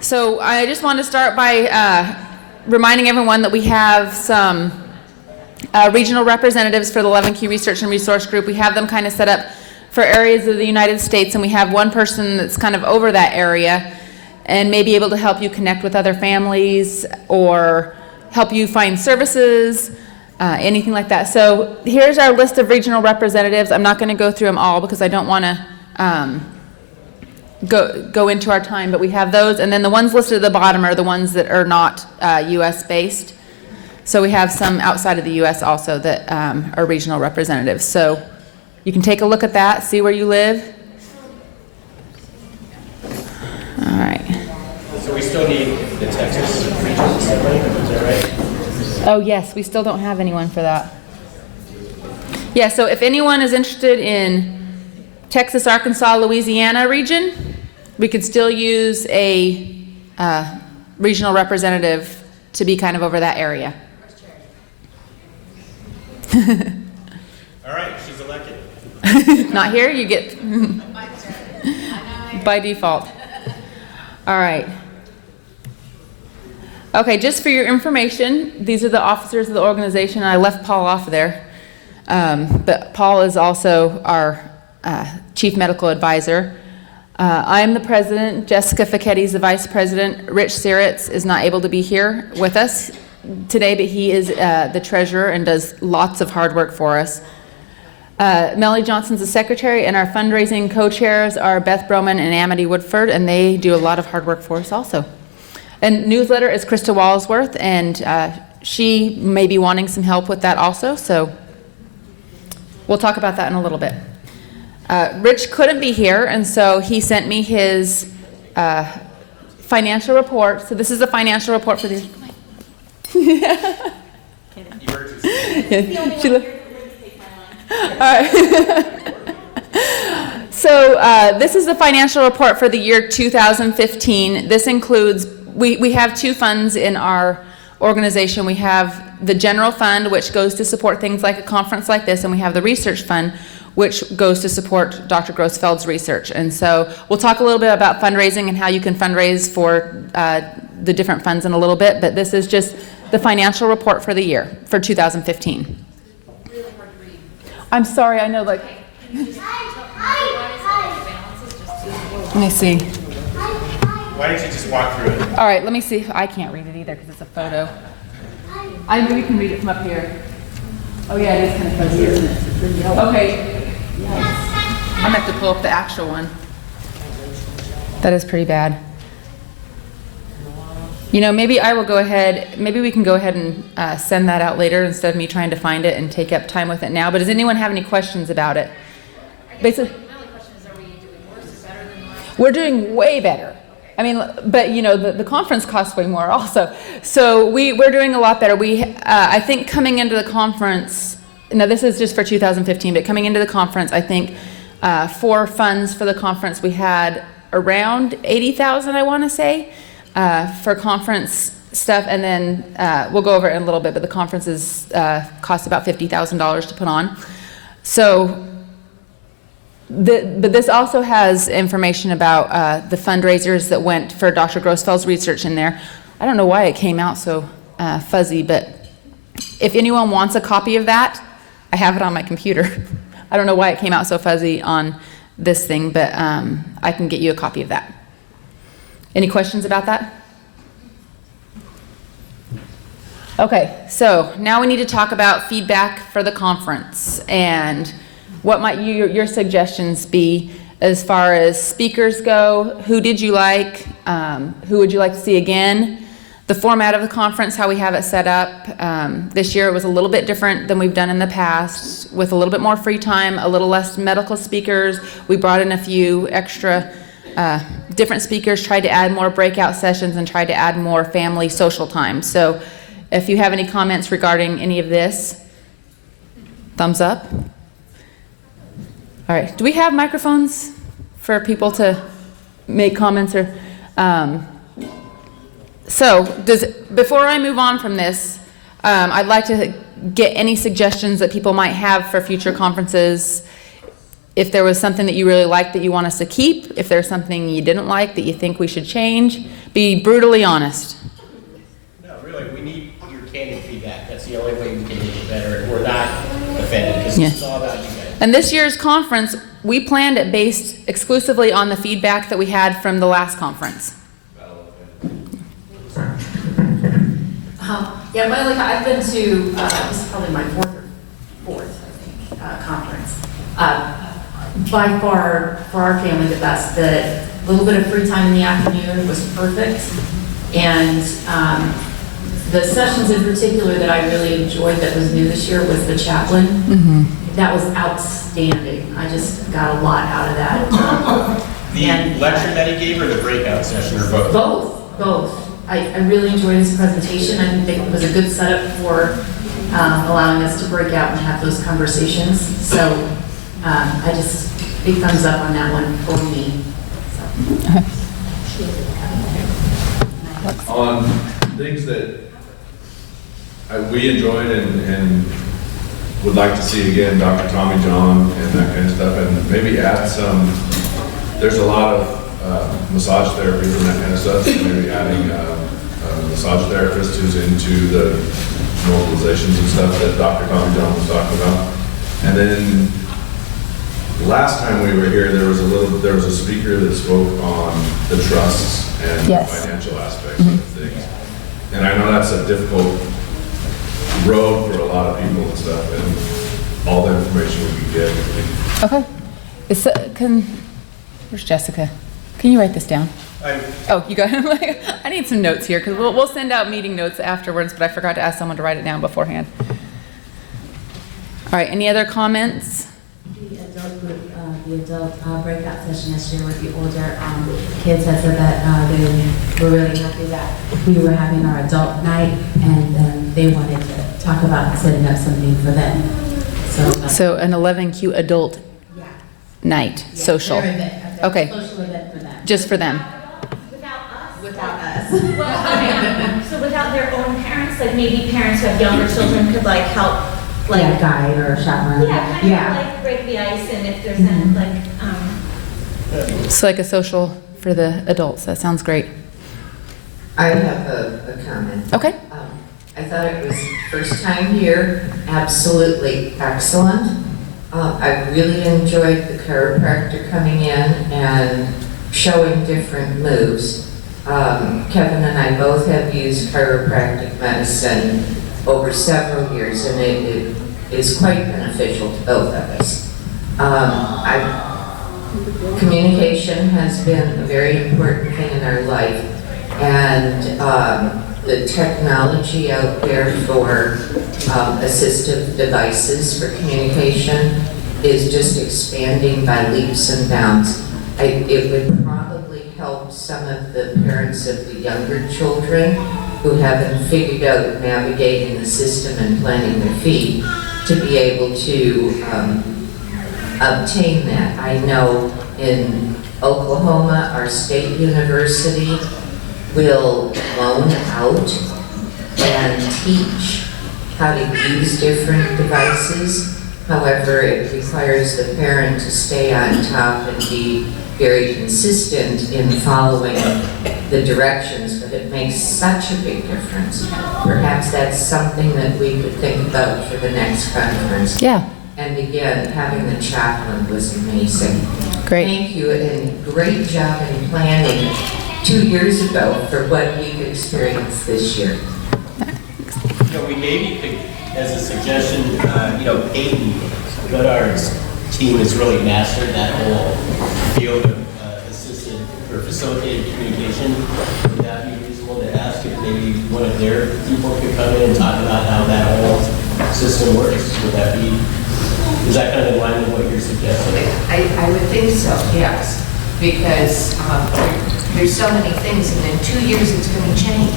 So I just want to start by reminding everyone that we have some regional representatives for the 11Q Research and Resource Group. We have them kind of set up for areas of the United States, and we have one person that's kind of over that area and may be able to help you connect with other families or help you find services, anything like that. So here's our list of regional representatives. I'm not going to go through them all because I don't want to go into our time, but we have those, and then the ones listed at the bottom are the ones that are not U.S. based. So we have some outside of the U.S. also that are regional representatives. So you can take a look at that, see where you live. All right. So we still need the Texas region, is that right? Oh yes, we still don't have anyone for that. Yeah, so if anyone is interested in Texas, Arkansas, Louisiana region, we could still use a regional representative to be kind of over that area. All right, she's elected. Not here, you get by default. All right. Okay, just for your information, these are the officers of the organization. I left Paul off there, but Paul is also our Chief Medical Advisor. I am the president. Jessica Ficchetti is the vice president. Rich Siritz is not able to be here with us today, but he is the treasurer and does lots of hard work for us. Melanie Johnson's the secretary, and our fundraising co-chairs are Beth Broman and Amity Woodford, and they do a lot of hard work for us also. And newsletter is Krista Walsworth, and she may be wanting some help with that also, so we'll talk about that in a little bit. Rich couldn't be here, and so he sent me his financial report. So this is the financial report for the... All right. So this is the financial report for the year 2015. This includes, we have two funds in our organization. We have the general fund, which goes to support things like a conference like this, and we have the research fund, which goes to support Dr. Grossfeld's research. And so we'll talk a little bit about fundraising and how you can fundraise for the different funds in a little bit, but this is just the financial report for the year, for 2015. Really hard to read. I'm sorry, I know, like... Let me see. Why don't you just walk through it? All right, let me see. I can't read it either because it's a photo. I know you can read it from up here. Oh yeah, it is kind of fuzzy, isn't it? Okay. I'm gonna have to pull up the actual one. That is pretty bad. You know, maybe I will go ahead, maybe we can go ahead and send that out later instead of me trying to find it and take up time with it now. But does anyone have any questions about it? Basically, My only question is, are we doing worse or better than last? we're doing way better. I mean, but you know, the conference costs way more also. So we're doing a lot better. I think coming into the conference, now this is just for 2015, but coming into the conference, I think for funds for the conference, we had around 80,000, I want to say, for conference stuff. And then we'll go over it in a little bit, but the conferences cost about $50,000 to put on. So, but this also has information about the fundraisers that went for Dr. Grossfeld's research in there. I don't know why it came out so fuzzy, but if anyone wants a copy of that, I have it on my computer. I don't know why it came out so fuzzy on this thing, but I can get you a copy of that. Any questions about that? Okay, so now we need to talk about feedback for the conference and what might your suggestions be as far as speakers go? Who did you like? Who would you like to see again? The format of the conference, how we have it set up. This year it was a little bit different than we've done in the past, with a little bit more free time, a little less medical speakers. We brought in a few extra different speakers, tried to add more breakout sessions, and tried to add more family social time. So if you have any comments regarding any of this, thumbs up. All right, do we have microphones for people to make comments or? So before I move on from this, I'd like to get any suggestions that people might have for future conferences. if there was something that you really liked that you want us to keep, if there's something you didn't like that you think we should change, be brutally honest. No, really, we need your candid feedback. That's the only way we can make it better. And we're not offended because Yeah. it's all about you guys. And this year's conference, we planned it based exclusively on the feedback that we had from the last conference. Yeah, my only, I've been to, this is probably my fourth, I think, conference. By far, for our family, the best. The little bit of free time in the afternoon was perfect. And the sessions in particular that I really enjoyed that was new this year was the chaplain. That was outstanding. I just got a lot out of that. The lecture that he gave or the breakout session or both? Both. I really enjoyed his presentation. I think it was a good setup for allowing us to break out and have those conversations. So I just, big thumbs up on that one for me. So. On things that we enjoyed and would like to see again, Dr. Tommy John and that kind of stuff, and maybe add some, there's a lot of massage therapies and that kind of stuff, so maybe adding a massage therapist who's into the normalizations and stuff that Dr. Tommy John was talking about. And then last time we were here, there was a speaker that spoke on the trusts and Yes. financial aspects of things. And I know that's a difficult road for a lot of people and stuff, and all the information we can get. Okay. Where's Jessica? Can you write this down? Oh, you got it. I need some notes here because we'll send out meeting notes afterwards, but I forgot to ask someone to write it down beforehand. All right, any other comments? The adult group, the adult breakout session yesterday with the older kids had said that they were really happy that we were having our adult night, and they wanted to talk about setting up something for them. So an 11Q adult yeah. night, Yeah, social. their event, Okay. social event for them. Just for them. Without us? Without us. Well, so without their own parents, like maybe parents who have younger children could like help, like. Like a guide or a chaperone. Yeah, kind of like break the ice and if there's any, like, So like a social for the adults. That sounds great. I have a comment. Okay. I thought it was first time here, absolutely excellent. I really enjoyed the chiropractor coming in and showing different moves. Kevin and I both have used chiropractic medicine over several years, and it is quite beneficial to both of us. Communication has been a very important thing in our life, and the technology out there for assistive devices for communication is just expanding by leaps and bounds. It would probably help some of the parents of the younger children who haven't figured out navigating the system and planting their feet to be able to obtain that. I know in Oklahoma, our state university will loan out and teach how to use different devices. However, it requires the parent to stay on top and be very consistent in following the directions, but it makes such a big difference. Perhaps that's something that we could think about for the next conference. Yeah. And again, having the chaplain was amazing. Great. Thank you, and great job in planning 2 years ago for what we've experienced this year. We maybe could, as a suggestion, Peyton Goddard's team has really mastered that whole field of assisted or facilitated communication. Would that be reasonable to ask if maybe one of their people could come in and talk about how that whole system works? Is that kind of in line with what you're suggesting? I would think so, yes, because there's so many things, and in 2 years it's going to change.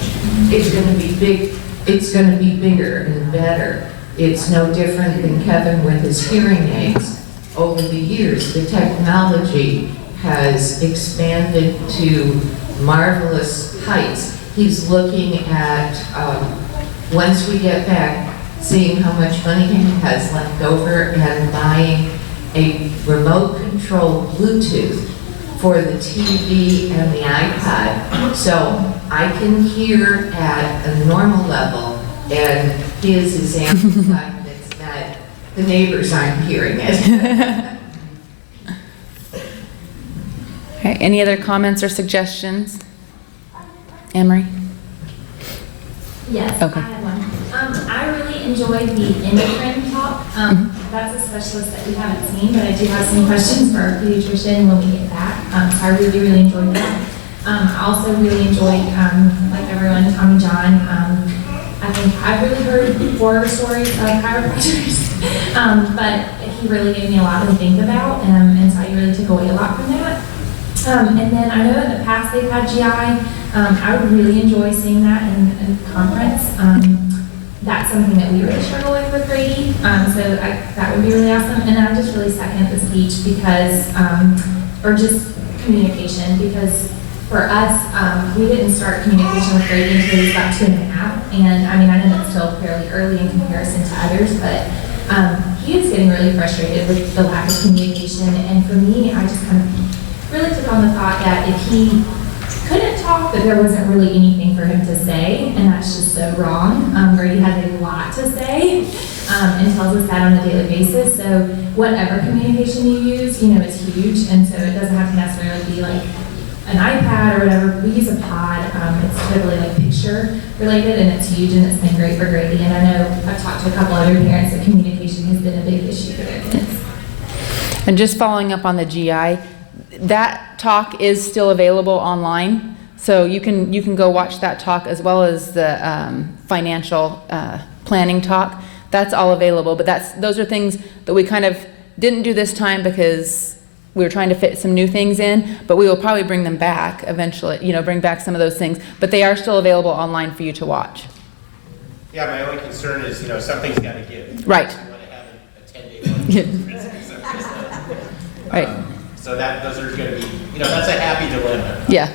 It's going to be big. It's going to be bigger and better. It's no different than Kevin with his hearing aids. Over the years, the technology has expanded to marvelous heights. He's looking at, once we get back, seeing how much money he has left over and buying a remote control Bluetooth for the TV and the iPad, so I can hear at a normal level, and his is amplified that the neighbors aren't hearing it. Okay, any other comments or suggestions? Emery? Yes, Okay. I have one. I really enjoyed the endocrine talk. That's a specialist that we haven't seen, but I do have some questions for our pediatrician when we get back. So I really, really enjoyed that. I also really enjoyed, like everyone, Tommy John. I think I've really heard horror stories of chiropractors, but he really gave me a lot to think about, and so I really took away a lot from that. And then I know in the past they've had GI. I would really enjoy seeing that in conference. That's something that we really struggle with Grady. So that would be really awesome. And I just really second the speech because, or just communication, because for us, we didn't start communication with Grady until he was about 2.5. And I mean, I know that's still fairly early in comparison to others, but he is getting really frustrated with the lack of communication. And for me, I just kind of really took on the thought that if he couldn't talk, that there wasn't really anything for him to say, and that's just so wrong. Grady has a lot to say and tells us that on a daily basis. So whatever communication you use, you know, it's huge, and so it doesn't have to necessarily be like an iPad or whatever. We use a pod. It's totally like picture related, and it's huge, and it's been great for Grady. And I know I've talked to a couple other parents that communication has been a big issue for their kids. And just following up on the GI, that talk is still available online, so you can go watch that talk as well as the financial planning talk. That's all available, but those are things that we kind of didn't do this time because we were trying to fit some new things in, but we will probably bring them back eventually, you know, bring back some of those things, but they are still available online for you to watch. Yeah, my only concern is, you know, something's got to give. Right. You want to have a 10-day one. Right. So those are going to be, you know, that's a happy dilemma. Yeah.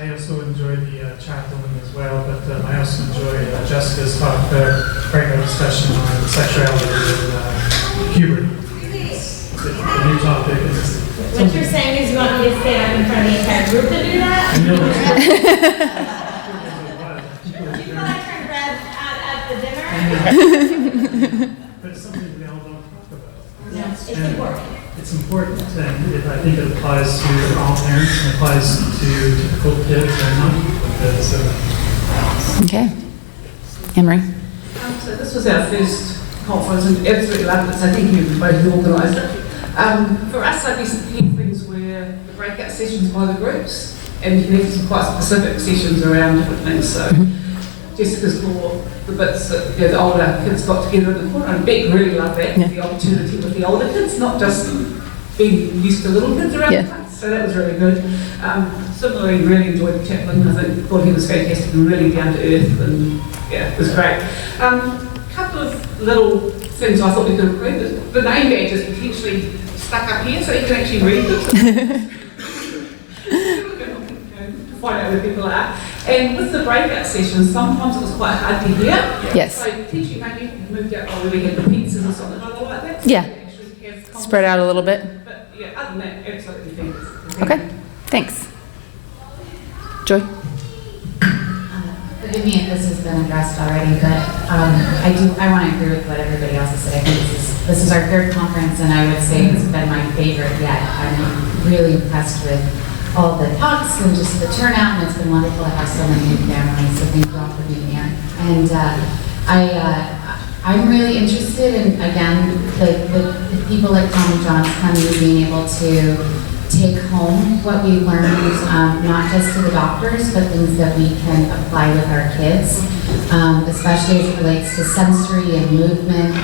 I also enjoyed the chat one as well, but I also enjoyed Jessica's talk, breakout discussion on sexuality and puberty. It's a new topic. What you're saying is you want me to stand up in front of the entire group to do that? I know You know I turned red at the dinner? but it's something we all don't talk about. Yes, it's important. It's important, and I think it applies to all parents, and applies to typical kids and not kids. So. Okay. Emery? So this was our first conference, and absolutely loved it, so thank you for both who organised it. For us, I recently things where the breakout sessions by the groups, and you need some quite specific sessions around different things. So Jessica's for the bits that the older kids got together in the corner, and Beck really loved that, the opportunity with the older kids, not just being used to little kids around the place. So that was really good. Similarly, really enjoyed the chaplain. I thought he was fantastic and really down to earth, and yeah, it was great. Couple of little things I thought we could improve. The name badge is potentially stuck up here, so you can actually read this. To find out where people are. And with the breakout sessions, sometimes it was quite hard to hear. Yes. So potentially maybe if you moved out where we had the pizzas or something like that. So Yeah. we actually have Spread out a little bit. But yeah, other than that, absolutely fantastic. Okay. Thanks. Joy? Forgive me if this has been addressed already, but I want to agree with what everybody else has said. I think this is our third conference, and I would say it's been my favorite yet. I'm really impressed with all the talks and just the turnout, and it's been wonderful to have so many new families, so thank you all for being here. And I'm really interested in, again, the people like Tommy John's coming and being able to take home what we learned, not just to the doctors, but things that we can apply with our kids, especially as it relates to sensory and movement.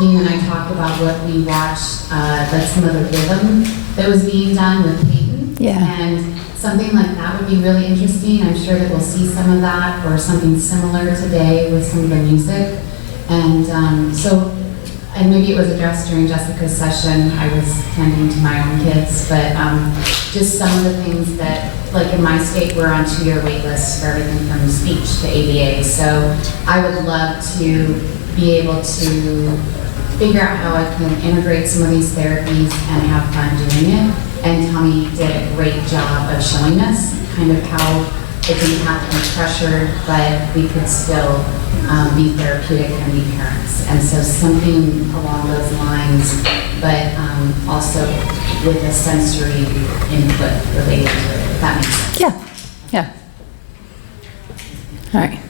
Dean and I talked about what we watched, like some of the rhythm that was being done with Peyton. Yeah. And something like that would be really interesting. I'm sure that we'll see some of that or something similar today with some of the music. And and maybe it was addressed during Jessica's session. I was tending to my own kids, but just some of the things that, like in my state, we're on 2-year wait lists for everything from speech to ABA. So I would love to be able to figure out how I can integrate some of these therapies and have fun doing it. And Tommy did a great job of showing us kind of how it didn't have to be pressured, but we could still be therapeutic and be parents. And so something along those lines, but also with a sensory input related to it, if that makes sense. Yeah, yeah. All right.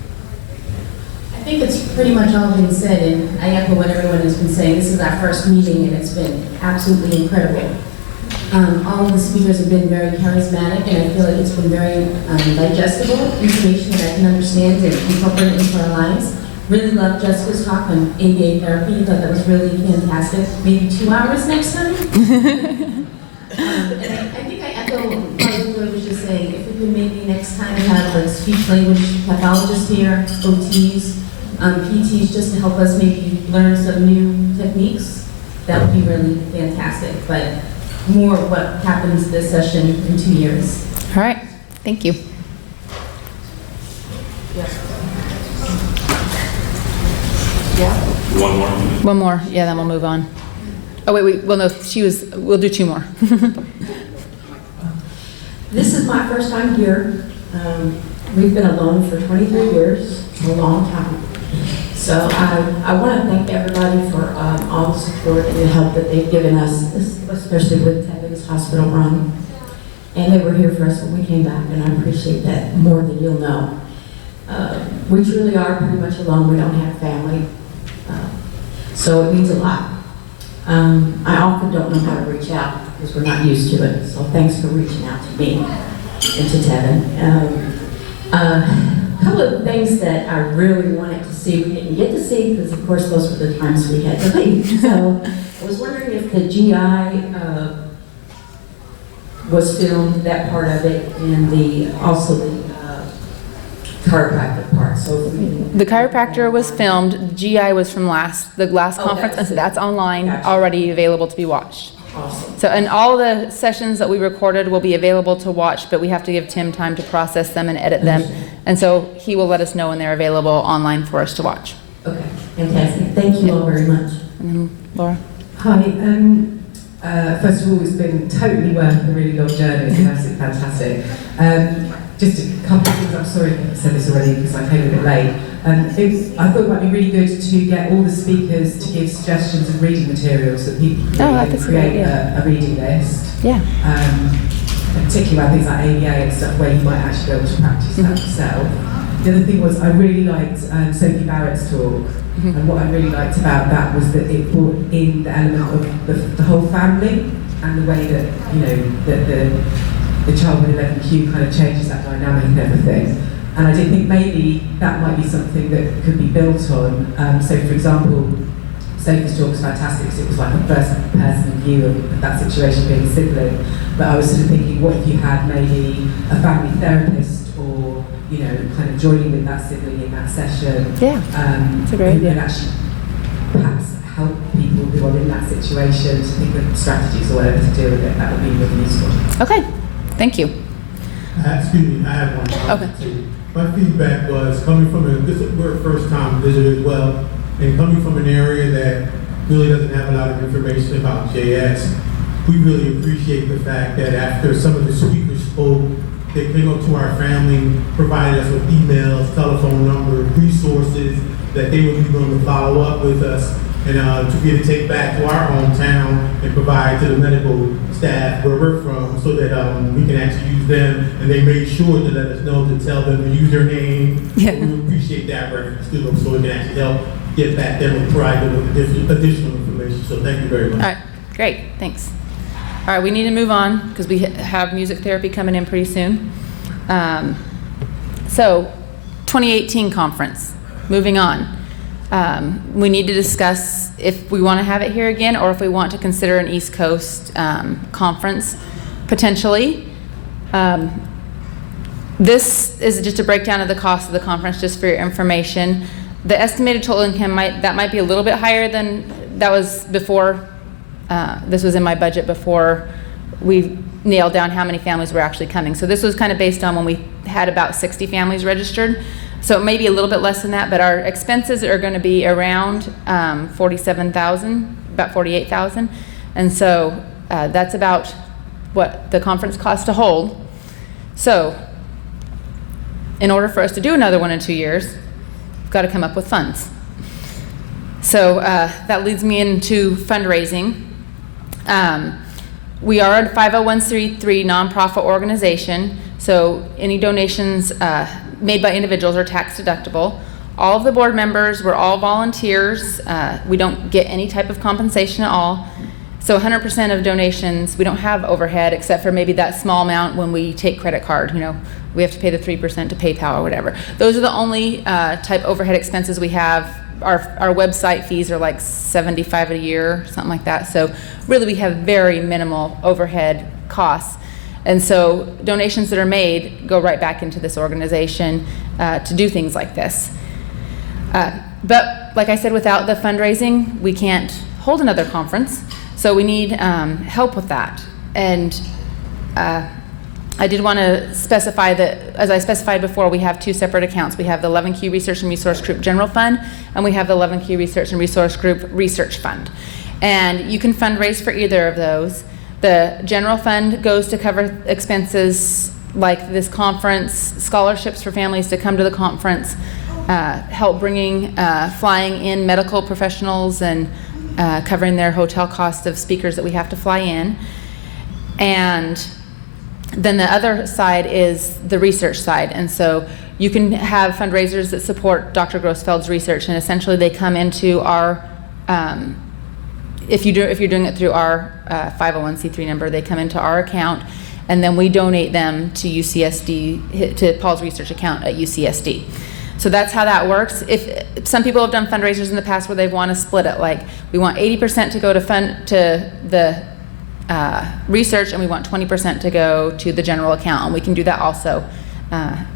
I think it's pretty much all been said, and I echo what everyone has been saying. This is our first meeting, and it's been absolutely incredible. All of the speakers have been very charismatic, and I feel like it's been very digestible information that I can understand and incorporate into our lives. Really loved Jessica's talk on ABA therapy. Thought that was really fantastic. Maybe 2 hours next time. And I think I echo what Joy was just saying. If we could maybe next time have like speech language pathologists here, OTs, PTs, just to help us maybe learn some new techniques, that would be really fantastic. But more of what happens this session in 2 years. All right. Thank you. One more. One more. Yeah, then we'll move on. Oh, wait. Well, no, we'll do 2 more. This is my first time here. We've been alone for 23 years, a long time. So I want to thank everybody for all the support and the help that they've given us, especially with Tevin's hospital run. And they were here for us when we came back, and I appreciate that more than you'll know. We truly are pretty much alone. We don't have family. So it means a lot. I often don't know how to reach out because we're not used to it. So thanks for reaching out to me and to Tevin. A couple of things that I really wanted to see, we didn't get to see because, of course, those were the times we had to leave. So I was wondering if the GI was filmed, that part of it, and also the chiropractic part. So The chiropractor was filmed. The GI was from the last conference, and so that's online, already available to be watched. Awesome. So, and all the sessions that we recorded will be available to watch, but we have to give Tim time to process them and edit them. And so he will let us know when they're available online for us to watch. Okay, fantastic. Thank you all very much. And then Laura? Hi. First of all, it's been totally worth a really long journey. It's been absolutely fantastic. Just a couple of things. I'm sorry if I said this already because I came a bit late. I thought it might be really good to get all the speakers to give suggestions of reading materials that people can create a reading list. Yeah. Particularly around things like ABA and stuff where you might actually be able to practice that yourself. The other thing was I really liked Sophie Barrett's talk. And what I really liked about that was that it brought in the element of the whole family and the way that, you know, that the child with 11Q kind of changes that dynamic and everything. And I did think maybe that might be something that could be built on. So for example, Sophie's talk was fantastic because it was like a first-person view of that situation being a sibling. But I was sort of thinking, what if you had maybe a family therapist or, you know, kind of joining with that sibling in that session? Yeah, that's a great idea. And actually perhaps help people who are in that situation to think of strategies or whatever to deal with it. That would be really useful. Okay, thank you. Excuse me, I have one. Okay. My feedback was coming from we're a first time visitor as well, and coming from an area that really doesn't have a lot of information about JS, we really appreciate the fact that after some of the speakers spoke, they came up to our family, provided us with emails, telephone numbers, resources that they would be willing to follow up with us and to be able to take back to our hometown and provide to the medical staff where we're from so that we can actually use them. And they made sure to let us know to tell them to use their name. Yeah. We appreciate that reference to them so it can actually help get back them and provide them with additional information. So thank you very much. All right, great, thanks. All right, we need to move on because we have music therapy coming in pretty soon. So, 2018 conference, moving on. We need to discuss if we want to have it here again or if we want to consider an East Coast conference, potentially. This is just a breakdown of the cost of the conference, just for your information. The estimated total income might be a little bit higher than that was before. This was in my budget before we nailed down how many families were actually coming. So this was kind of based on when we had about 60 families registered. So it may be a little bit less than that, but our expenses are going to be around 47,000, about 48,000. And so that's about what the conference costs to hold. So in order for us to do another one in 2 years, we've got to come up with funds. So that leads me into fundraising. We are a 501c3 nonprofit organization, so any donations made by individuals are tax deductible. All of the board members, we're all volunteers. We don't get any type of compensation at all. So 100% of donations, we don't have overhead except for maybe that small amount when we take credit card. You know, we have to pay the 3% to PayPal or whatever. Those are the only type overhead expenses we have. Our website fees are like $75 a year, something like that. So really we have very minimal overhead costs. And so donations that are made go right back into this organization to do things like this. But like I said, without the fundraising, we can't hold another conference. So we need help with that. And I did want to specify that, as I specified before, we have two separate accounts. We have the 11Q Research and Resource Group General Fund, and we have the 11Q Research and Resource Group Research Fund. And you can fundraise for either of those. The general fund goes to cover expenses like this conference, scholarships for families to come to the conference, help bringing, flying in medical professionals and covering their hotel cost of speakers that we have to fly in. And then the other side is the research side. And so you can have fundraisers that support Dr. Grossfeld's research, and essentially they come into our, if you're doing it through our 501c3 number, they come into our account, and then we donate them to UCSD, to Paul's research account at UCSD. So that's how that works. If some people have done fundraisers in the past where they want to split it, like we want 80% to go to the research, and we want 20% to go to the general account, and we can do that also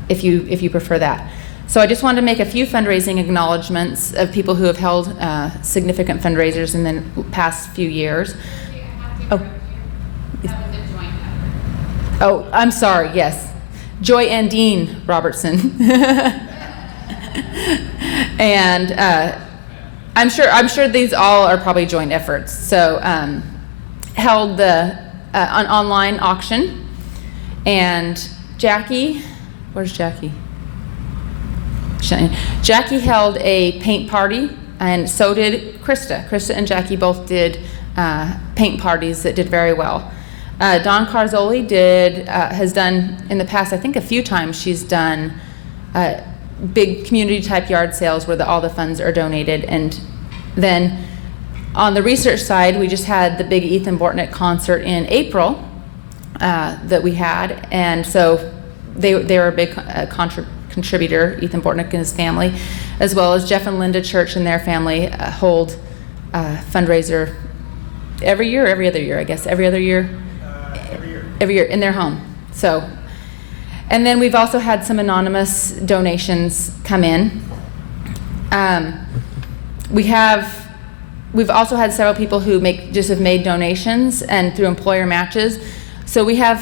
if you prefer that. So I just wanted to make a few fundraising acknowledgments of people who have held significant fundraisers in the past few years. Oh, I'm sorry, yes. Joy and Dean Robertson. And I'm sure these all are probably joint efforts. So held an online auction, and Jackie, where's Jackie? Jackie held a paint party, and so did Krista. Krista and Jackie both did paint parties that did very well. Dawn Carzoli has done in the past, I think a few times, she's done big community type yard sales where all the funds are donated. And then on the research side, we just had the big Ethan Bortnick concert in April that we had, and so they were a big contributor, Ethan Bortnick and his family, as well as Jeff and Linda Church and their family hold fundraiser every year, every other year, I guess, every other year? Every year in their home. So, and then we've also had some anonymous donations come in. We've also had several people who have made donations and through employer matches. So we have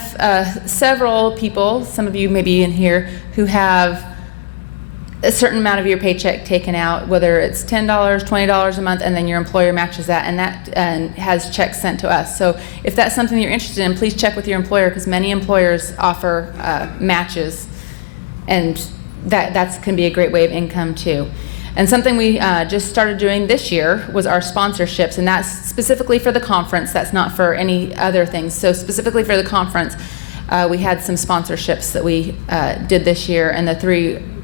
several people, some of you maybe in here, who have a certain amount of your paycheck taken out, whether it's $10, $20 a month, and then your employer matches that, and that has checks sent to us. So if that's something you're interested in, please check with your employer, because many employers offer matches, and that can be a great way of income too. And something we just started doing this year was our sponsorships, and that's specifically for the conference. That's not for any other things. So specifically for the conference, we had some sponsorships that we did this year, and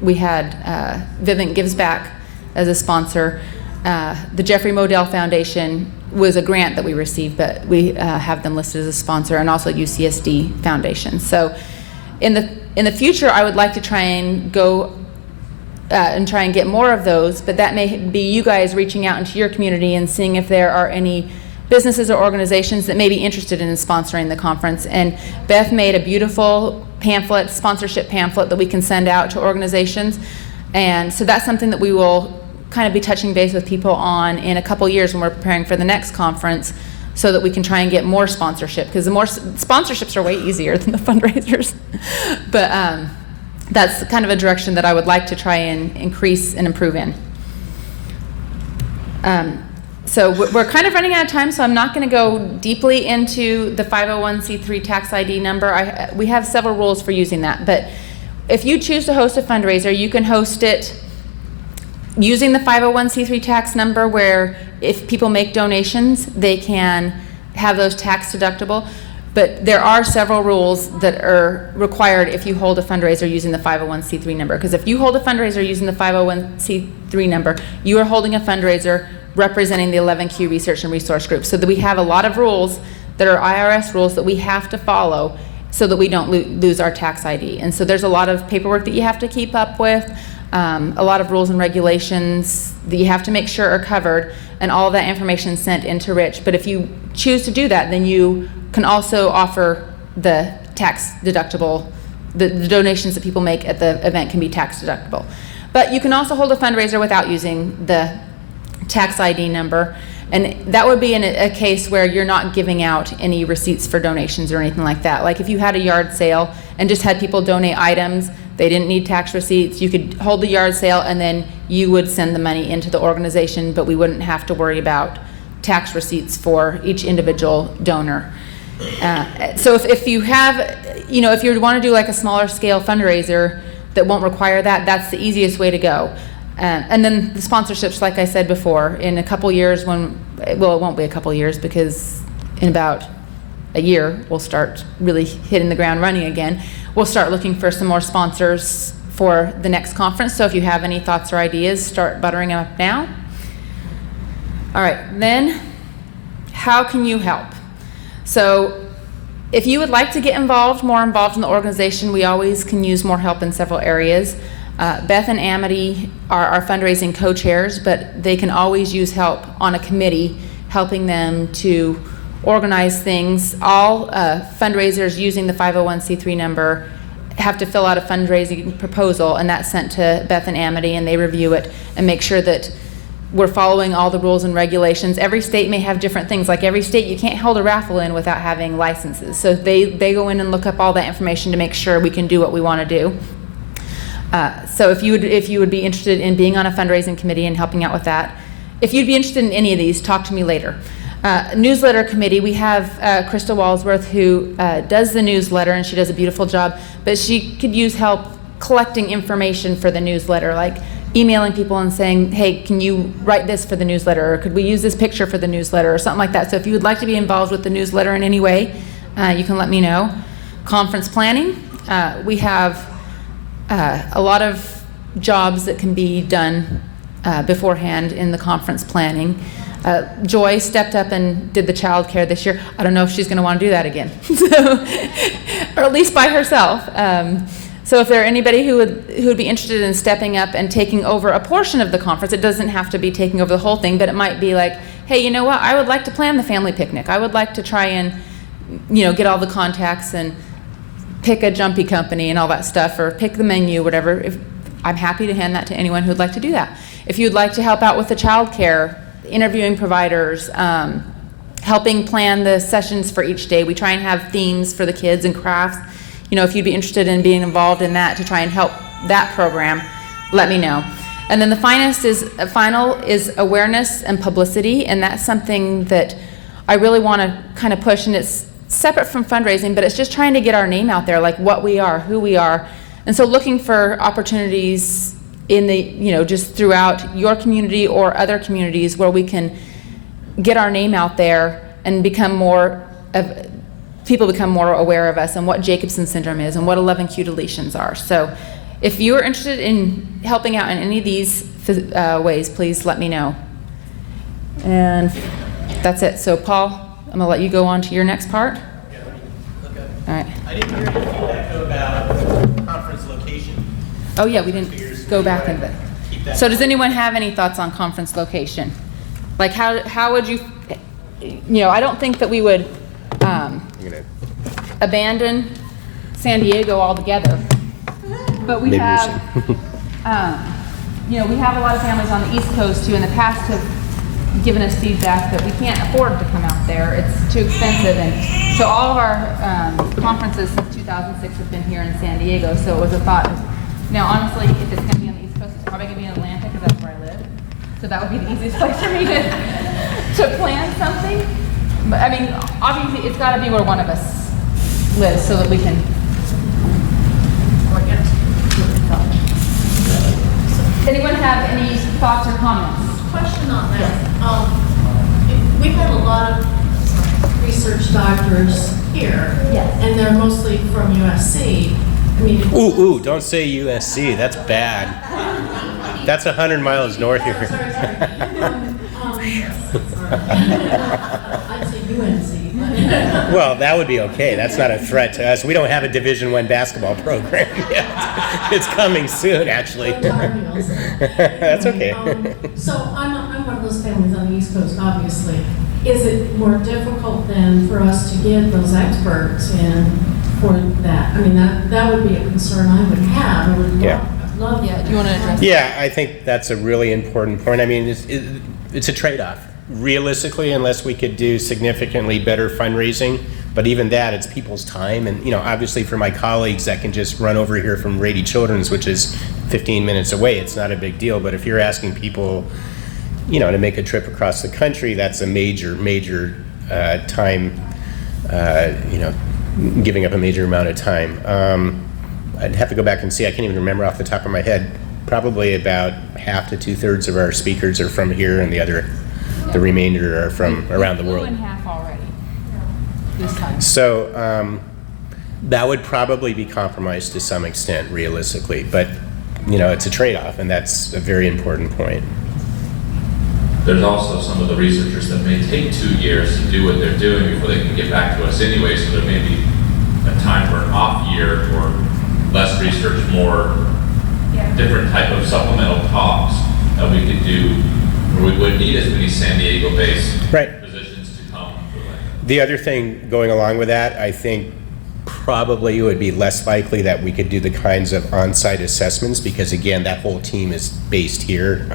we had Vivint Gives Back as a sponsor. The Jeffrey Modell Foundation was a grant that we received, but we have them listed as a sponsor, and also UCSD Foundation. So in the future, I would like to try and go and try and get more of those, but that may be you guys reaching out into your community and seeing if there are any businesses or organizations that may be interested in sponsoring the conference. And Beth made a beautiful pamphlet, sponsorship pamphlet, that we can send out to organizations. And so that's something that we will kind of be touching base with people on in a couple years when we're preparing for the next conference, so that we can try and get more sponsorship, because the more sponsorships are way easier than the fundraisers. But that's kind of a direction that I would like to try and increase and improve in. So we're kind of running out of time, so I'm not going to go deeply into the 501c3 tax ID number. We have several rules for using that, but if you choose to host a fundraiser, you can host it using the 501c3 tax number, where if people make donations, they can have those tax deductible. But there are several rules that are required if you hold a fundraiser using the 501c3 number. Because if you hold a fundraiser using the 501c3 number, you are holding a fundraiser representing the 11Q Research and Resource Group. So that we have a lot of rules that are IRS rules that we have to follow so that we don't lose our tax ID. And so there's a lot of paperwork that you have to keep up with, a lot of rules and regulations that you have to make sure are covered, and all of that information sent into Rich. But if you choose to do that, then you can also offer the tax deductible, the donations that people make at the event can be tax deductible. But you can also hold a fundraiser without using the tax ID number, and that would be in a case where you're not giving out any receipts for donations or anything like that. Like if you had a yard sale and just had people donate items, they didn't need tax receipts, you could hold the yard sale and then you would send the money into the organization, but we wouldn't have to worry about tax receipts for each individual donor. So if you have, you know, if you want to do like a smaller scale fundraiser that won't require that, that's the easiest way to go. And then the sponsorships, like I said before, in a couple years well, it won't be a couple years, because in about a year, we'll start really hitting the ground running again. We'll start looking for some more sponsors for the next conference. So if you have any thoughts or ideas, start buttering them up now. All right, then, how can you help? So if you would like to get more involved in the organization, we always can use more help in several areas. Beth and Amity are our fundraising co-chairs, but they can always use help on a committee, helping them to organize things. All fundraisers using the 501c3 number have to fill out a fundraising proposal, and that's sent to Beth and Amity, and they review it and make sure that we're following all the rules and regulations. Every state may have different things. Like every state, you can't hold a raffle in without having licenses. So they go in and look up all that information to make sure we can do what we want to do. So if you would be interested in being on a fundraising committee and helping out with that, if you'd be interested in any of these, talk to me later. Newsletter committee, we have Krista Walsworth, who does the newsletter, and she does a beautiful job, but she could use help collecting information for the newsletter, like emailing people and saying, hey, can you write this for the newsletter, or could we use this picture for the newsletter, or something like that. So if you would like to be involved with the newsletter in any way, you can let me know. Conference planning, we have a lot of jobs that can be done beforehand in the conference planning. Joy stepped up and did the child care this year. I don't know if she's going to want to do that again, or at least by herself. So if there are anybody who would be interested in stepping up and taking over a portion of the conference, it doesn't have to be taking over the whole thing, but it might be like, hey, you know what, I would like to plan the family picnic. I would like to try and, you know, get all the contacts and pick a jumpy company and all that stuff, or pick the menu, whatever. I'm happy to hand that to anyone who'd like to do that. If you'd like to help out with the child care, interviewing providers, helping plan the sessions for each day. We try and have themes for the kids and crafts. You know, if you'd be interested in being involved in that to try and help that program, let me know. And then the final is awareness and publicity, and that's something that I really want to kind of push, and it's separate from fundraising, but it's just trying to get our name out there, like what we are, who we are. And so looking for opportunities in the, you know, just throughout your community or other communities where we can get our name out there and people become more aware of us and what Jacobson syndrome is and what 11Q deletions are. So if you're interested in helping out in any of these ways, please let me know. And that's it. So Paul, I'm gonna let you go on to your next part. Yeah, okay. All right. I didn't hear any feedback though about conference location. Oh yeah, we didn't go back into it. So does anyone have any thoughts on conference location? Like how would you, you know, I don't think that we would abandon San Diego altogether, but we have, you know, we have a lot of families on the East Coast who in the past have given us feedback that we can't afford to come out there. It's too expensive, and so all of our conferences since 2006 have been here in San Diego. So it was a thought of Now, honestly, if it's gonna be on the East Coast, it's probably gonna be in Atlanta, because that's where I live. So that would be the easiest place for me to plan something. But, I mean, obviously, it's gotta be where one of us lives, so that we can. Anyone have any thoughts or comments? Question on that. We've had a lot of research doctors here. Yes. And they're mostly from USC. I mean, Ooh, don't say USC, that's bad. That's 100 miles north here. Sorry. I'd say UNC. But Well, that would be okay. That's not a threat to us. We don't have a Division I basketball program yet. It's coming soon, actually. That's okay. So I'm one of those families on the East Coast, obviously. Is it more difficult then for us to get those experts in for that? I mean, that would be a concern I would have. I would love Yeah, do you want to address? Yeah, I think that's a really important point. I mean, it's a trade-off. Realistically, unless we could do significantly better fundraising, but even that, it's people's time. And, you know, obviously for my colleagues that can just run over here from Rady Children's, which is 15 minutes away, it's not a big deal. But if you're asking people, you know, to make a trip across the country, that's a major time, you know, giving up a major amount of time. I'd have to go back and see, I can't even remember off the top of my head. Probably about half to 2/3 of our speakers are from here, and the remainder are from around the world. Two and a half already. This time. So that would probably be compromised to some extent, realistically. But, you know, it's a trade-off, and that's a very important point. There's also some of the researchers that may take 2 years to do what they're doing before they can get back to us anyway, so there may be a time for an off year or less research, more different type of supplemental talks that we could do, where we wouldn't need as many San Diego-based physicians to come. The other thing going along with that, I think probably it would be less likely that we could do the kinds of on-site assessments, because again, that whole team is based here.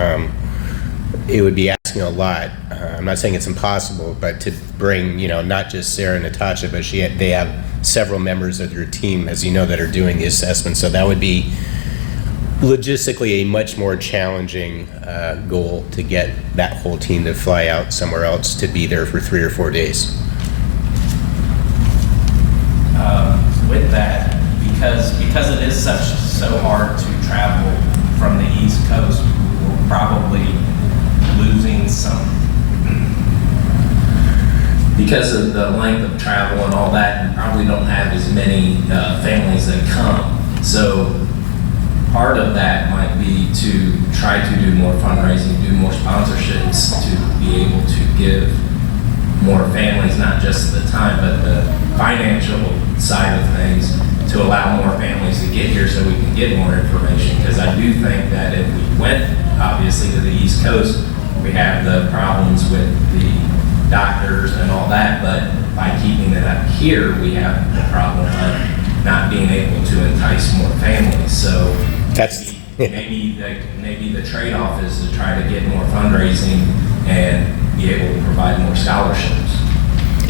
It would be asking a lot. I'm not saying it's impossible, but to bring, you know, not just Sarah and Natasha, but they have several members of their team, as you know, that are doing the assessment. So that would be logistically a much more challenging goal to get that whole team to fly out somewhere else to be there for 3 or 4 days. With that, because it is so hard to travel from the East Coast, we're probably losing some. Because of the length of travel and all that, we probably don't have as many families that come. So part of that might be to try to do more fundraising, do more sponsorships, to be able to give more families, not just the time, but the financial side of things, to allow more families to get here so we can get more information. Because I do think that if we went, obviously, to the East Coast, we have the problems with the doctors and all that, but by keeping it up here, we have the problem of not being able to entice more families. So that's maybe the trade-off is to try to get more fundraising and be able to provide more scholarships.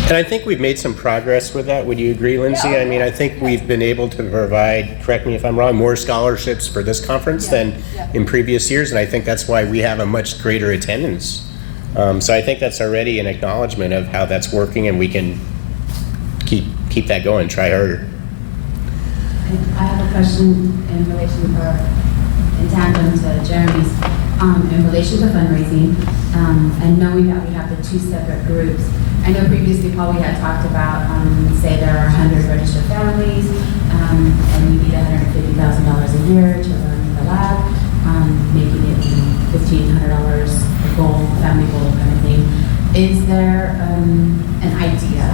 And I think we've made some progress with that. Would you agree, Lindsay? Yeah. I mean, I think we've been able to provide, correct me if I'm wrong, more scholarships for this conference than in previous years, and I think that's why we have a much greater attendance. So I think that's already an acknowledgement of how that's working, and we can keep that going, try harder. I have a question in relation in tandem to Jeremy's, in relation to fundraising, and knowing that we have the two separate groups. I know previously, Paul, we had talked about, say there are 100 registered families, and we need $150,000 a year to run the lab, making it $1,500 a goal, family goal kind of thing. Is there an idea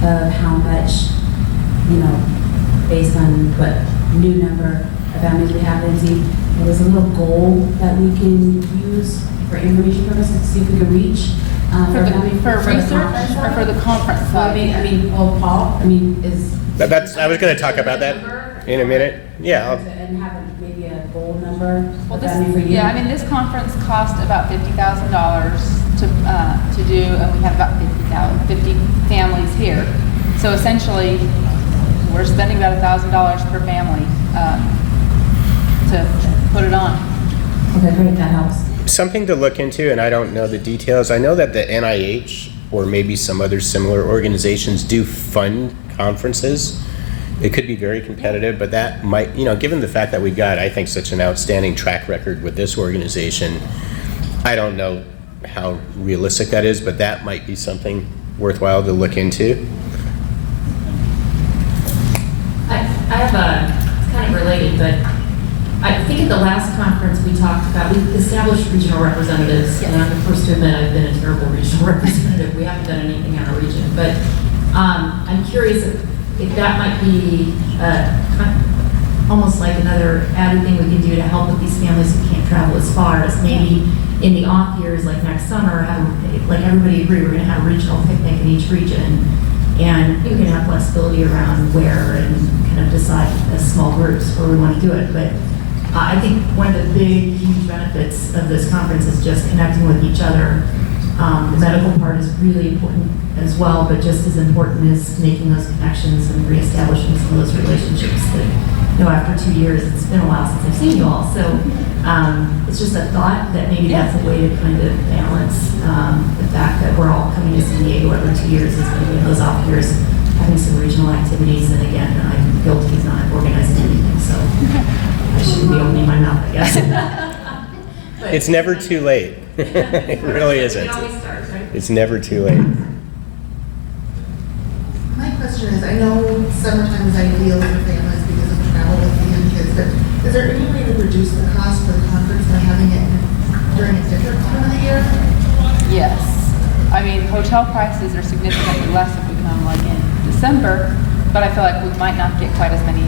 of how much, you know, based on what new number of families we have, Lindsay, there's a little goal that we can use for information purposes to see if we can reach for research or for the conference? Paul, is... I was going to talk about that in a minute. Yeah. And have maybe a goal number Well, for you? yeah, I mean, this conference cost about $50,000 to do, and we have about 50 families here. So essentially, we're spending about $1,000 per family. to put it on. Okay, great, that helps. Something to look into, and I don't know the details. I know that the NIH or maybe some other similar organizations do fund conferences. It could be very competitive, but that might, given the fact that we've got, I think, such an outstanding track record with this organization, I don't know how realistic that is, but that might be something worthwhile to look into. I have it's kind of related, but I think at the last conference we talked about, we established regional representatives, and I'm the first to admit I've been a terrible regional representative. We haven't done anything in our region, but I'm curious if that might be almost like another added thing we can do to help with these families who can't travel as far as maybe in the off years, like next summer, like everybody agree, we're going to have a regional picnic in each region, and we can have flexibility around where and kind of decide as small groups where we want to do it. But I think one of the big, huge benefits of this conference is just connecting with each other. The medical part is really important as well, but just as important is making those connections and reestablishing some of those relationships that, after 2 years, it's been a while since I've seen you all. So it's just a thought that maybe that's a way to kind of balance the fact that we're all coming to San Diego every 2 years is maybe in those off years having some regional activities. And again, I'm guilty of not organizing anything, so I shouldn't be opening my mouth, I guess. It's never too late. It really isn't. It always starts, right? It's never too late. My question is, I know summertime is ideal for families because of travel with the young kids, but is there any way to reduce the cost for the conference by having it during a different time of the year? Yes. I mean, hotel prices are significantly less if we come like in December, but I feel like we might not get quite as many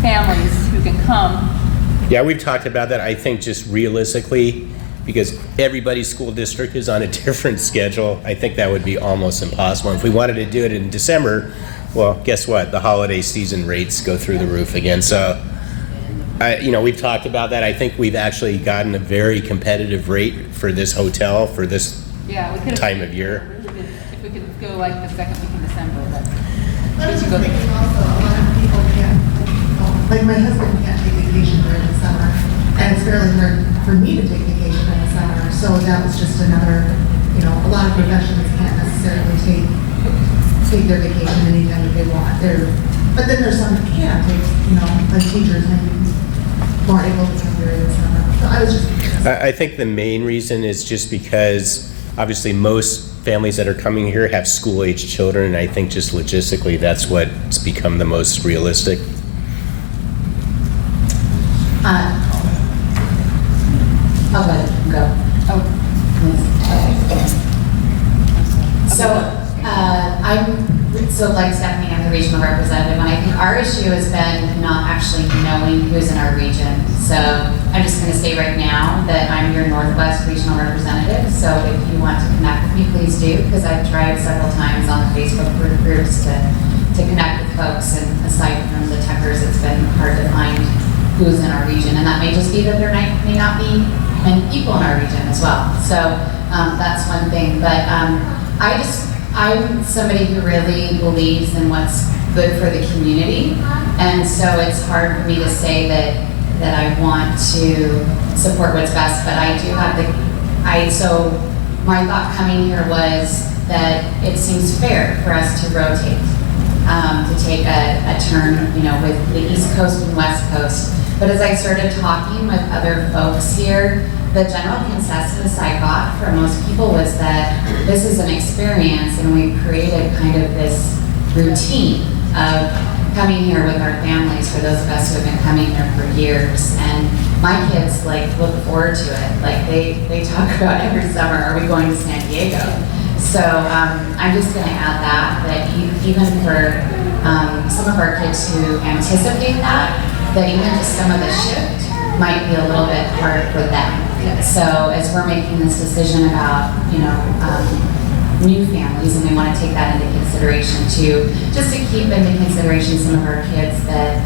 families who can come. Yeah, we've talked about that. I think just realistically, because everybody's school district is on a different schedule, I think that would be almost impossible. If we wanted to do it in December, well, guess what? The holiday season rates go through the roof again. So, we've talked about that. I think we've actually gotten a very competitive rate for this hotel for this time of year. If we could go like the second week in December. I was just thinking also, a lot of people can't, like my husband can't take vacation during the summer, and it's fairly hard for me to take vacation in the summer, so that was just another, a lot of professions can't necessarily take their vacation anytime that they want. But then there's some that can take, like teachers maybe more able to come during the summer. So I was just I think the main reason is just because obviously most families that are coming here have school-age children, and I think just logistically that's what's become the most realistic. I'll let it go. So like Stephanie, I'm the regional representative, and I think our issue has been not actually knowing who's in our region. So I'm just going to say right now that I'm your Northwest regional representative. So if you want to connect with me, please do, because I've tried several times on the Facebook groups to connect with folks, and aside from the Tuckers, it's been hard to find who's in our region, and that may just be that there may not be many people in our region as well. So that's one thing. But I'm somebody who really believes in what's good for the community, and so it's hard for me to say that I want to support what's best. But I do have so my thought coming here was that it seems fair for us to rotate, to take a turn, with the East Coast and West Coast. But as I started talking with other folks here, the general consensus I got from most people was that this is an experience, and we've created kind of this routine of coming here with our families for those of us who have been coming here for years. And my kids look forward to it. They talk about every summer, are we going to San Diego? So I'm just going to add that even for some of our kids who anticipate that even just some of the shift might be a little bit hard for them. So as we're making this decision about, new families, and we want to take that into consideration too, just to keep into consideration some of our kids that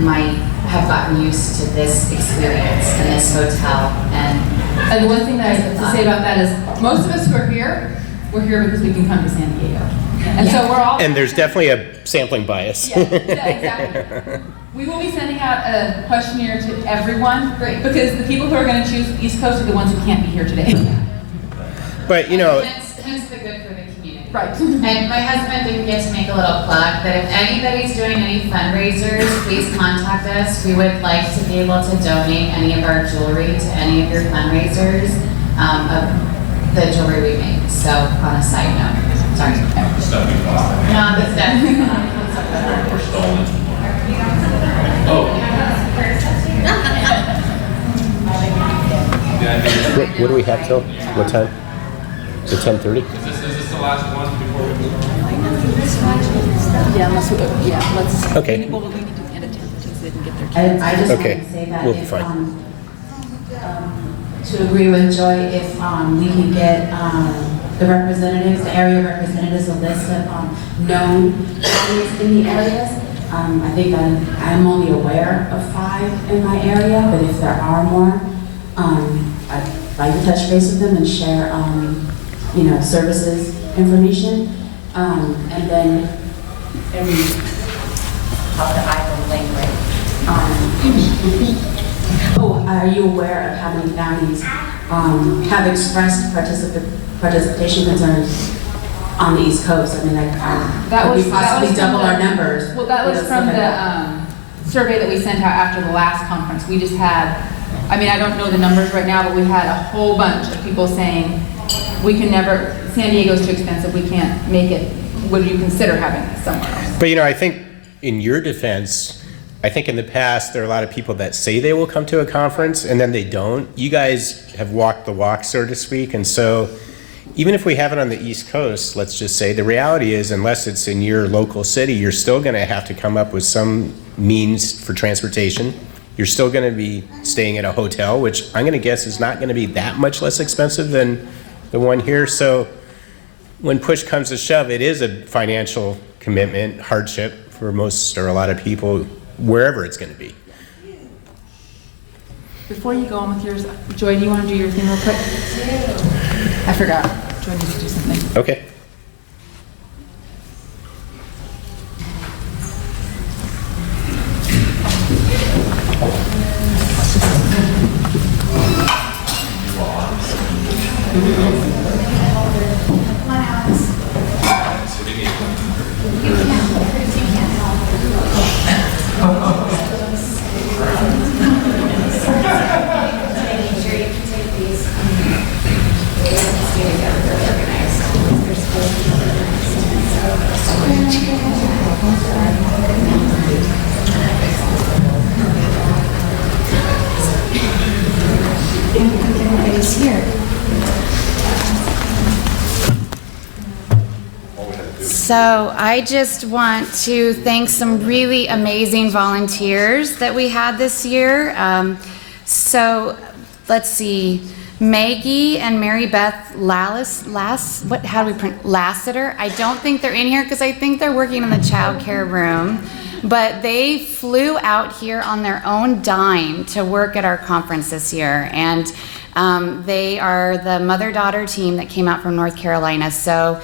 might have gotten used to this experience in this hotel. And the one thing that I have to say about that is most of us who are here, we're here because we can come to San Diego. And so we're all. And there's definitely a sampling bias. Yeah, exactly. We will be sending out a questionnaire to everyone, because the people who are going to choose East Coast are the ones who can't be here today. But, you know, Hence the good for the community. Right. And my husband didn't get to make a little plug, but if anybody's doing any fundraisers, please contact us. We would like to be able to donate any of our jewelry to any of your fundraisers, of the jewelry we make. So on a side note, sorry. Stuff we bought. No, the stuff we bought. Or stolen. Oh. what do we have till? What time? Is it 10:30? Is this the last one before we move on? Yeah, let's. Okay. Well, we need to end at 10 because they didn't get their kids. I just Okay. wanted to say that We'll be if, fine. to agree with Joy, if we can get the representatives, the area representatives, a list of known counties in the areas. I think I'm only aware of 5 in my area, but if there are more, I'd like to touch base with them and share, services information. And then, are you aware of how many counties have expressed participation concerns on the East Coast? I mean, could we possibly double our numbers? Well, that was from the survey that we sent out after the last conference. We just had, I mean, I don't know the numbers right now, but we had a whole bunch of people saying, we can never, San Diego's too expensive, we can't make it. Would you consider having it somewhere else? But, you know, I think in your defense, I think in the past, there are a lot of people that say they will come to a conference and then they don't. You guys have walked the walk, so to speak. And so even if we have it on the East Coast, let's just say, the reality is, unless it's in your local city, you're still going to have to come up with some means for transportation. You're still going to be staying at a hotel, which I'm going to guess is not going to be that much less expensive than the one here. So when push comes to shove, it is a financial commitment, hardship for most or a lot of people, wherever it's going to be. Before you go on with yours, Joy, do you want to do your thing real quick? I forgot. Joy needs to do something. Okay. Everybody's here. So I just want to thank some really amazing volunteers that we had this year. So let's see, Maggie and Mary Beth Lassiter. I don't think they're in here because I think they're working in the child care room. But they flew out here on their own dime to work at our conference this year. And they are the mother-daughter team that came out from North Carolina. So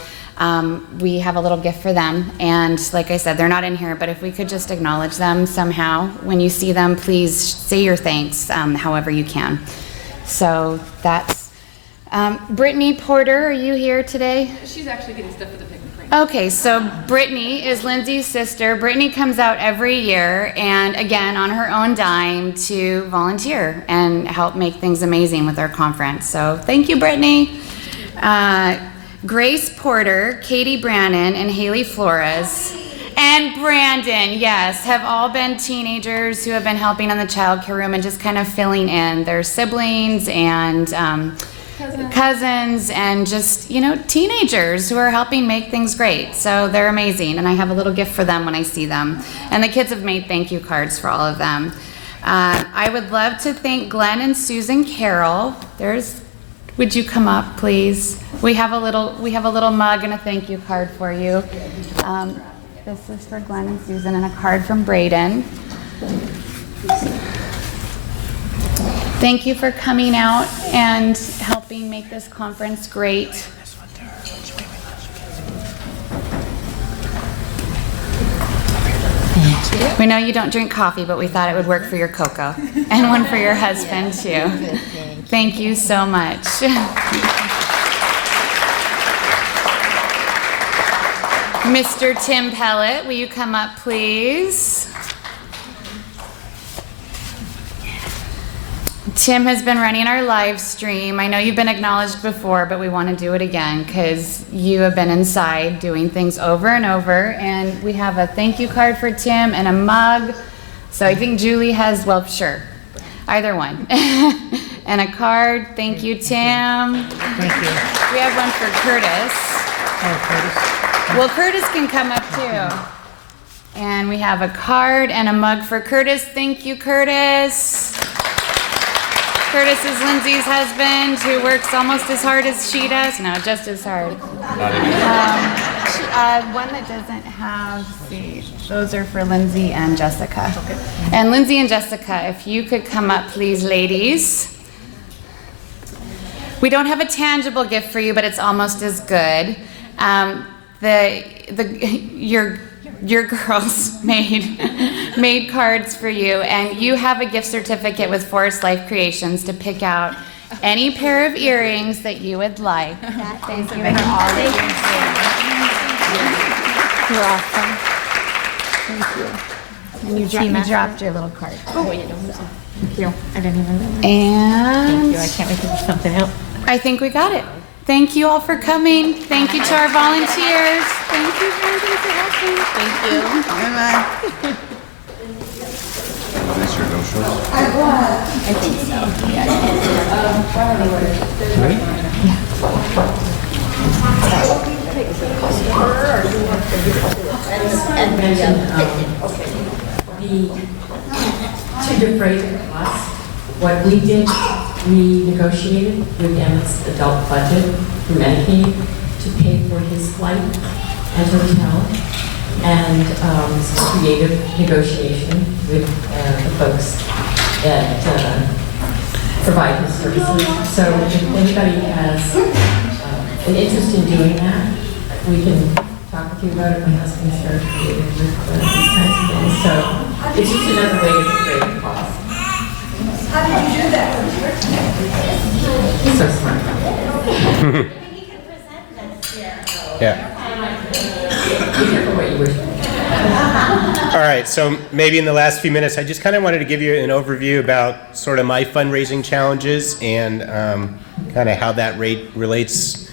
we have a little gift for them. And like I said, they're not in here, but if we could just acknowledge them somehow. When you see them, please say your thanks however you can. So that's Brittany Porter, are you here today? She's actually getting stuff for the picnic right now. Okay, so Brittany is Linzee's sister. Brittany comes out every year and again on her own dime to volunteer and help make things amazing with our conference. So thank you, Brittany. Grace Porter, Katie Brannon, and Haley Flores, and Brandon, yes, have all been teenagers who have been helping in the child care room and just kind of filling in their siblings and cousins and just, teenagers who are helping make things great. So they're amazing, and I have a little gift for them when I see them. And the kids have made thank you cards for all of them. I would love to thank Glenn and Susan Carroll. Would you come up, please? We have a little mug and a thank you card for you. This is for Glenn and Susan, and a card from Braden. Thank you for coming out and helping make this conference great. We know you don't drink coffee, but we thought it would work for your cocoa. And one for your husband, too. Thank you so much. Mr. Tim Pellet, will you come up, please? Tim has been running our live stream. I know you've been acknowledged before, but we want to do it again because you have been inside doing things over and over. And we have a thank you card for Tim and a mug. So I think Julie has, well, sure, either one. And a card. Thank you, Tim. Thank you. We have one for Curtis. Oh, Curtis. Well, Curtis can come up too. And we have a card and a mug for Curtis. Thank you, Curtis. Curtis is Linzee's husband, who works almost as hard as she does. No, just as hard. One that doesn't have, let's see, those are for Linzee and Jessica. Okay. And Linzee and Jessica, if you could come up, please, ladies. We don't have a tangible gift for you, but it's almost as good. Your girls made cards for you, and you have a gift certificate with Forest Life Creations to pick out any pair of earrings that you would like. Thank you for all that you do. You're awesome. Thank you. And you dropped your little card. Oh, you don't. Thank you. I didn't even remember. And thank you. I can't wait to do something else. I think we got it. Thank you all for coming. Thank you to our volunteers. Thank you for helping. Thank you. Bye-bye. Is this your no-show? I think so. Yeah. To defray the cost, what we did, we negotiated with Emmett's adult budget for Medicaid to pay for his flight and hotel, and some creative negotiation with the folks that provide his services. So if anybody has an interest in doing that, we can talk with you about it. My husband's very creative with these kinds of things. So it's just another way to defray the cost. How did you do that? He's so smart. Yeah. All right, so maybe in the last few minutes, I just kind of wanted to give you an overview about sort of my fundraising challenges and kind of how that rate relates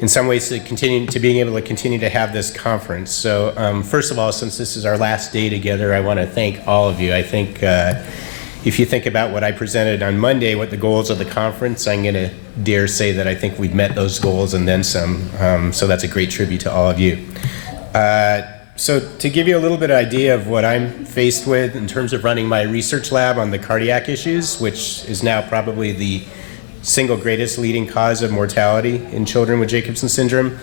in some ways to being able to continue to have this conference. So first of all, since this is our last day together, I want to thank all of you. I think if you think about what I presented on Monday, what the goals of the conference, I'm going to dare say that I think we've met those goals and then some. So that's a great tribute to all of you. So to give you a little bit of idea of what I'm faced with in terms of running my research lab on the cardiac issues, which is now probably the single greatest leading cause of mortality in children with Jacobson syndrome,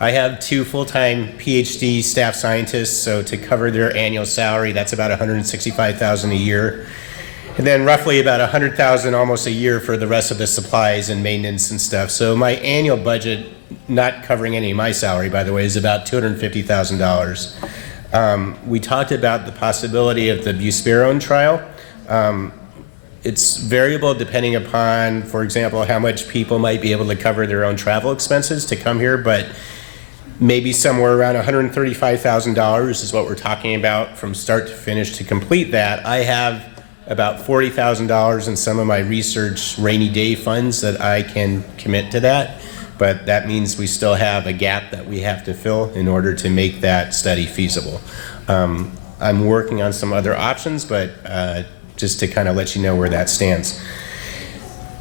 I have 2 full-time PhD staff scientists, so to cover their annual salary, that's about $165,000 a year. And then roughly about $100,000 almost a year for the rest of the supplies and maintenance and stuff. So my annual budget, not covering any of my salary, by the way, is about $250,000. We talked about the possibility of the buspirone trial. It's variable depending upon, for example, how much people might be able to cover their own travel expenses to come here, but maybe somewhere around $135,000 is what we're talking about from start to finish to complete that. I have about $40,000 in some of my research rainy day funds that I can commit to that, but that means we still have a gap that we have to fill in order to make that study feasible. I'm working on some other options, but just to kind of let you know where that stands.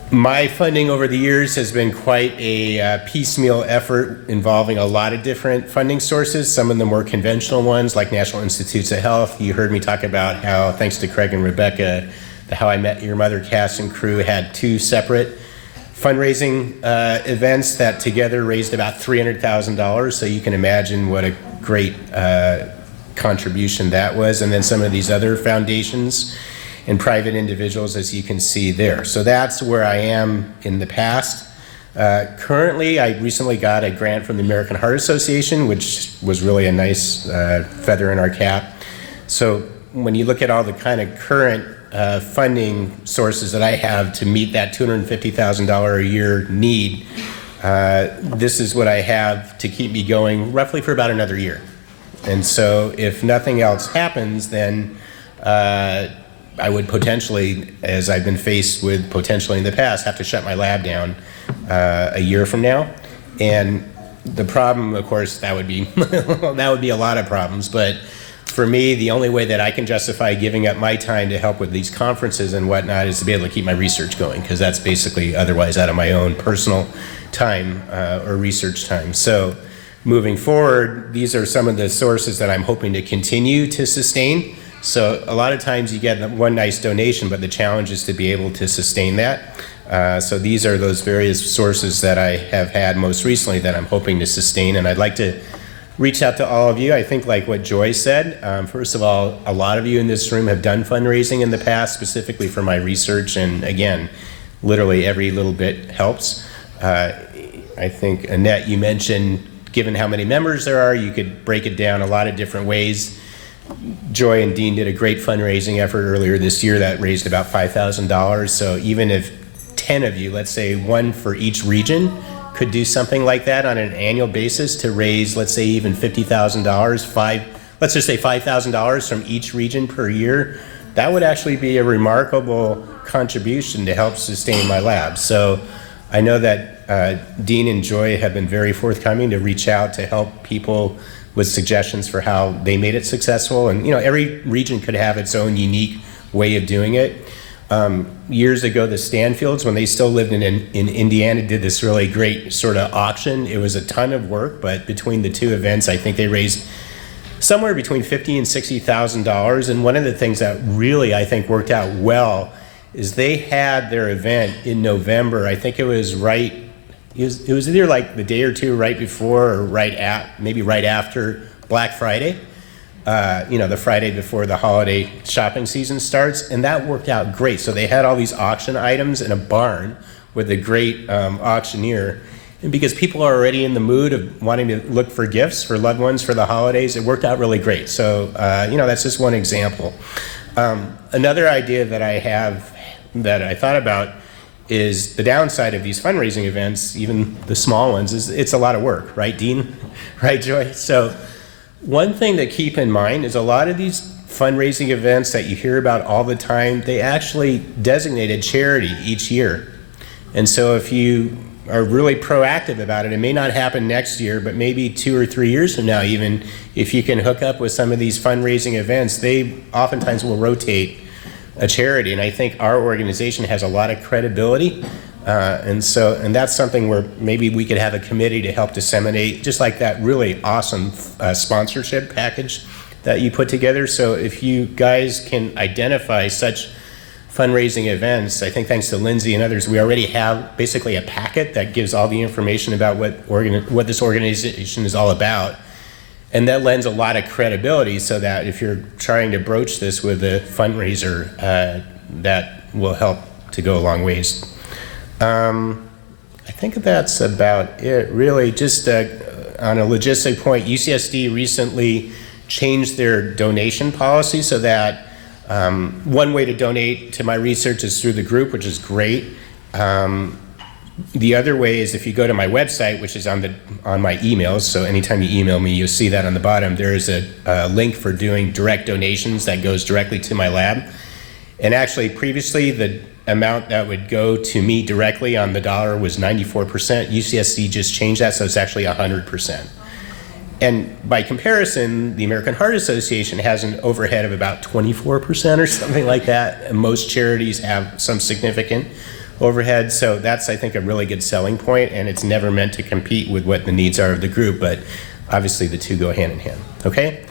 My funding over the years has been quite a piecemeal effort involving a lot of different funding sources, some of the more conventional ones like National Institutes of Health. You heard me talk about how, thanks to Craig and Rebecca, the How I Met Your Mother cast and crew had 2 separate fundraising events that together raised about $300,000, so you can imagine what a great contribution that was. And then some of these other foundations and private individuals, as you can see there. So that's where I am in the past. Currently, I recently got a grant from the American Heart Association, which was really a nice feather in our cap. So when you look at all the kind of current funding sources that I have to meet that $250,000 a year need, this is what I have to keep me going roughly for about another year. And so if nothing else happens, then I would potentially, as I've been faced with potentially in the past, have to shut my lab down a year from now. And the problem, of course, that would be that would be a lot of problems. But for me, the only way that I can justify giving up my time to help with these conferences and whatnot is to be able to keep my research going, because that's basically otherwise out of my own personal time or research time. So moving forward, these are some of the sources that I'm hoping to continue to sustain. So a lot of times you get one nice donation, but the challenge is to be able to sustain that. So these are those various sources that I have had most recently that I'm hoping to sustain, and I'd like to reach out to all of you. I think like what Joy said, first of all, a lot of you in this room have done fundraising in the past, specifically for my research, and again, literally every little bit helps. I think, Annette, you mentioned, given how many members there are, you could break it down a lot of different ways. Joy and Dean did a great fundraising effort earlier this year that raised about $5,000. So even if 10 of you, let's say one for each region, could do something like that on an annual basis to raise, let's say even $50,000, let's just say $5,000 from each region per year, that would actually be a remarkable contribution to help sustain my lab. So I know that Dean and Joy have been very forthcoming to reach out to help people with suggestions for how they made it successful. And every region could have its own unique way of doing it. Years ago, the Stanfields, when they still lived in Indiana, did this really great sort of auction. It was a ton of work, but between the two events, I think they raised somewhere between $50,000 and $60,000. And one of the things that really, I think, worked out well is they had their event in November. I think it was it was either like the day or two right before or maybe right after Black Friday. The Friday before the holiday shopping season starts, and that worked out great. So they had all these auction items in a barn with a great auctioneer. And because people are already in the mood of wanting to look for gifts for loved ones for the holidays, it worked out really great. So, that's just one example. Another idea that I have that I thought about is the downside of these fundraising events, even the small ones, is it's a lot of work, right, Dean? Right, Joy? So one thing to keep in mind is a lot of these fundraising events that you hear about all the time, they actually designate a charity each year. And so if you are really proactive about it, it may not happen next year, but maybe 2 or 3 years from now, even if you can hook up with some of these fundraising events, they oftentimes will rotate a charity. And I think our organization has a lot of credibility. And that's something where maybe we could have a committee to help disseminate, just like that really awesome sponsorship package that you put together. So if you guys can identify such fundraising events, I think thanks to Lindsay and others, we already have basically a packet that gives all the information about what this organization is all about. And that lends a lot of credibility so that if you're trying to broach this with a fundraiser, that will help to go a long ways. I think that's about it, really. Just on a logistic point, UCSD recently changed their donation policy so that one way to donate to my research is through the group, which is great. The other way is if you go to my website, which is on my emails, so anytime you email me, you'll see that on the bottom. There is a link for doing direct donations that goes directly to my lab. And actually, previously, the amount that would go to me directly on the dollar was 94%. UCSD just changed that, so it's actually 100%. And by comparison, the American Heart Association has an overhead of about 24% or something like that. And most charities have some significant overhead, so that's, I think, a really good selling point, and it's never meant to compete with what the needs are of the group, but obviously the two go hand in hand, okay?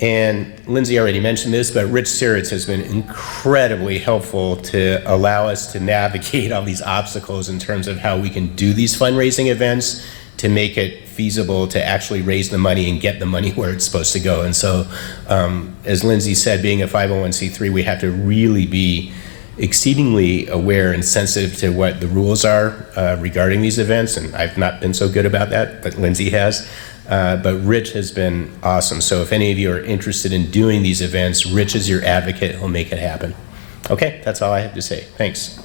And Lindsay already mentioned this, but Rich Siritz has been incredibly helpful to allow us to navigate all these obstacles in terms of how we can do these fundraising events to make it feasible to actually raise the money and get the money where it's supposed to go. And so, as Lindsay said, being a 501c3, we have to really be exceedingly aware and sensitive to what the rules are regarding these events, and I've not been so good about that, but Lindsay has. but Rich has been awesome. So if any of you are interested in doing these events, Rich is your advocate. He'll make it happen. Okay, that's all I have to say. Thanks.